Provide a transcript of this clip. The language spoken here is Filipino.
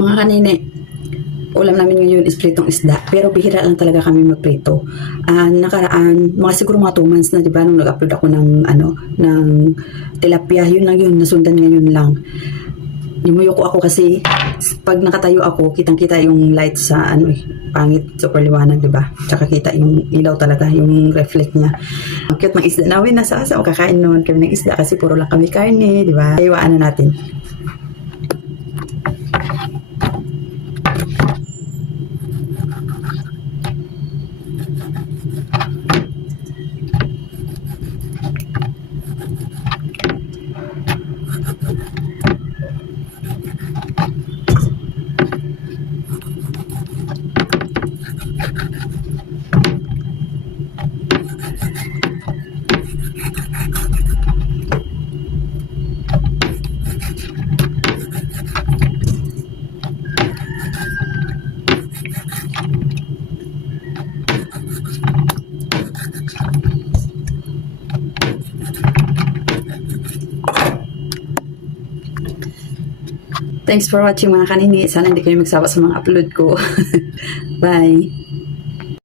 Mga kanine, ulam namin ngayon is pritong isda. Pero bihira lang talaga kami magprito. Nakaraan, mga siguro mga 2 months na, di ba, nung nag-upload ako ng tilapia. Yun lang yun, nasundan ngayon lang. Yumuyoko ako kasi pag nakatayo ako, kitang-kita yung light sa pangit, super liwanag, di ba? Tsaka kita yung ilaw talaga, yung reflect niya. Ang cute ng isda namin, nasa asa, kakain naman kami ng isda kasi puro lang kami karne, di ba? Iwaan na natin. Thanks for watching mga kanini. Sana hindi kayo magsawa sa mga upload ko. Bye!